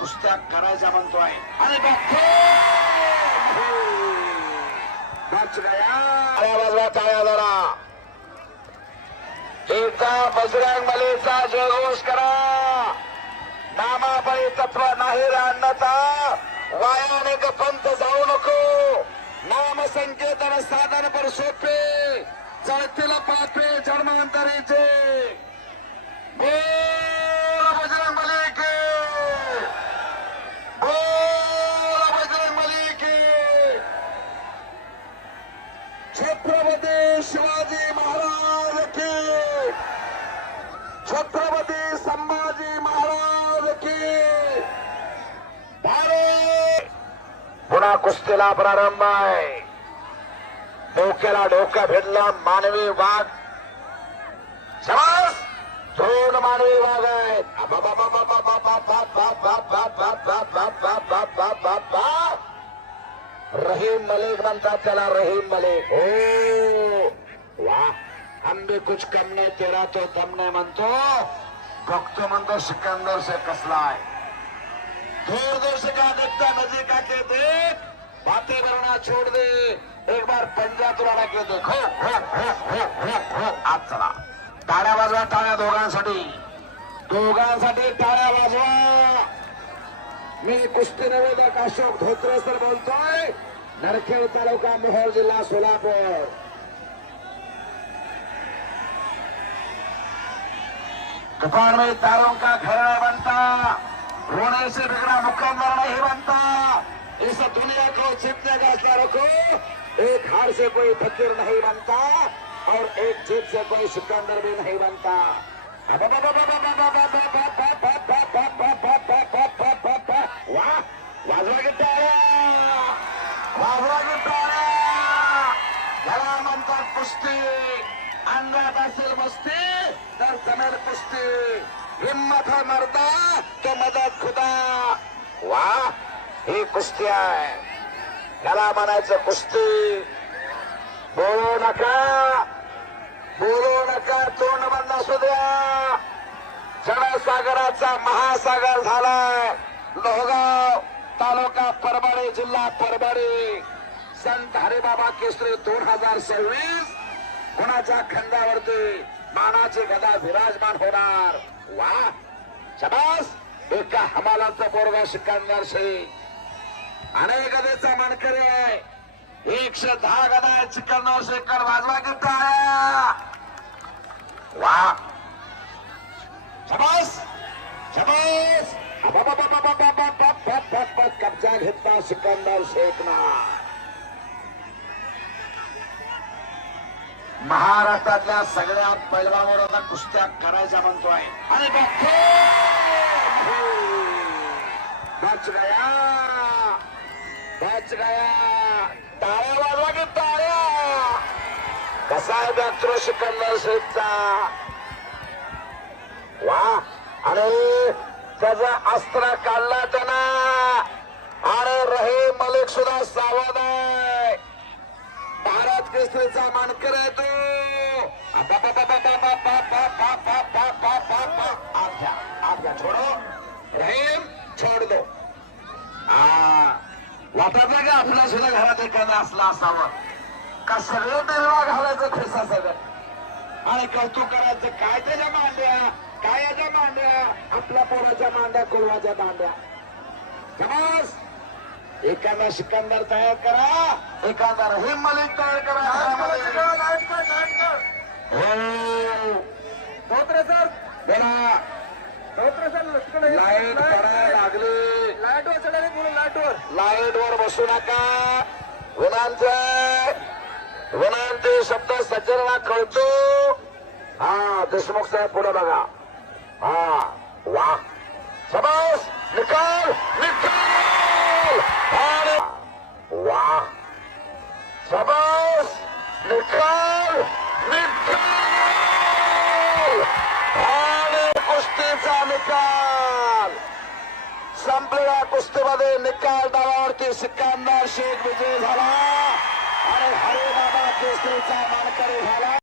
कुस्त्या करायचा म्हणतोय आणि बच गया टाळ्या जरा एकदा बजरंग बलीचा जयघोष करा. नामाबळी तत्व नाही अन्नता वायाने पंत जाऊ नको. नाम संकेतन साधन पर सोपे चळतील पापे जन्मांतरीचे. बोल बजरंग बली के, बोल बजरंग बली के. छत्रपती शिवाजी महाराज की, छत्रपती संभाजी महाराज की. पुन्हा कुस्तीला प्रारंभ आहे. डोक्याला डोका भेटला मानवी वाघ. शाबास, दोन मानवी वाघ आहेत. रहीम मलिक म्हणतात त्याला, रहीम मलिक. हो वा, हम भी कुछ कम नाही तेरा तो दम नाही म्हणतो. भक्त म्हणतो सिकंदर से कसला आहे. दूर दूर से क्या देखता, नजदीक आके देख. बातें करना छोड़ दे, एक बार पंजा तुला के देखो. आज चला टाळ्या वाजवा, टाळ्या दोघांसाठी, दोघांसाठी टाळ्या वाजवा. मी कुस्ती निवेदक अशोक धोत्रे सर बोलतोय, नरखेड तालुका मोहोळ जिल्हा सोलापूर. दुकान में तारों का घर बनता, रोने से बिगड़ा मुकद्दर नहीं बनता. इस दुनिया को जीतने का हौसला रखो. एक हार से कोई फकीर नहीं बनता और एक जीत से कोई सिकंदर भी नहीं बनता. वाह, वाजवा की टाळ्या, वाजवा की टाळ्या. याला म्हणतात कुस्ती. अंगात असेल मस्ती तर जमेल कुस्ती. हिम्मत है मर्दा तो मदत खुदा. वाह, ही कुस्ती आहे. याला म्हणायचं कुस्ती. बोलू नका, बोलू नका, तोंड बंद असू द्या. जनसागराचा महासागर झालाय. लोहगाव तालुका परभणी जिल्हा परभणी. संत हरिबाबा केसरी 2026 कोणाच्या खंडावरती मानाची गदा विराजमान होणार. वा, शाबास. एका हमालाचा पोरगा सिकंदर शेख अनेक गदेचा मानकरी आहे. 110 गदा आहे सिकंदर शेखर. वाजवा की टाळ्या. वा, शाबास, शाबास. कब्जा घेतला सिकंदर शेखना. महाराष्ट्रातल्या सगळ्या पैलवानावर आता कुस्त्या करायच्या म्हणतोय आणि बच गया, बच गया. टाळ्या वाजवा की टाळ्या. कसा आहे डॉक्टर सिकंदर शेखचा. वा, आणि त्याचा अस्त्र काढला त्यांना. आणि रहीम मलिक सुद्धा सावध आहे. भारत केसरीचा मानकर आहे तो. छोडो रहीम, छोड दो. वाटत नाही का आपल्या सुद्धा घरात एखादा असला असावं का सगळं निर्वाह घालायचं खिसा सगळं आणि कौतुक करायचं. काय त्याच्या मांड्या, काय याच्या मांड्या, आपल्या पोराच्या मांड्या, कुलवाच्या मांड्या. समाज, एखादा सिकंदर तयार करा, एखादा रहीम मलिक तयार करा. धोत्रे सर बोला. धोत्रे सर लाईट पडायला लागली. लाईट वर चढायला बोलू. लाईट वर बसू नका. विनंती शब्द सज्जनांना कळतो. हा, देशमुख साहेब पुढे बघा. हा, वा, शाबास. निकाल, निकाल. वाह, शाबास. निकाल, निकाल. आणि कुस्तीचा निकाल. संपलेल्या कुस्तीमध्ये निकाल डावावरती सिकंदर शेख विजयी झाला आणि हरिबाबा केसरीचा मानकरी झाला.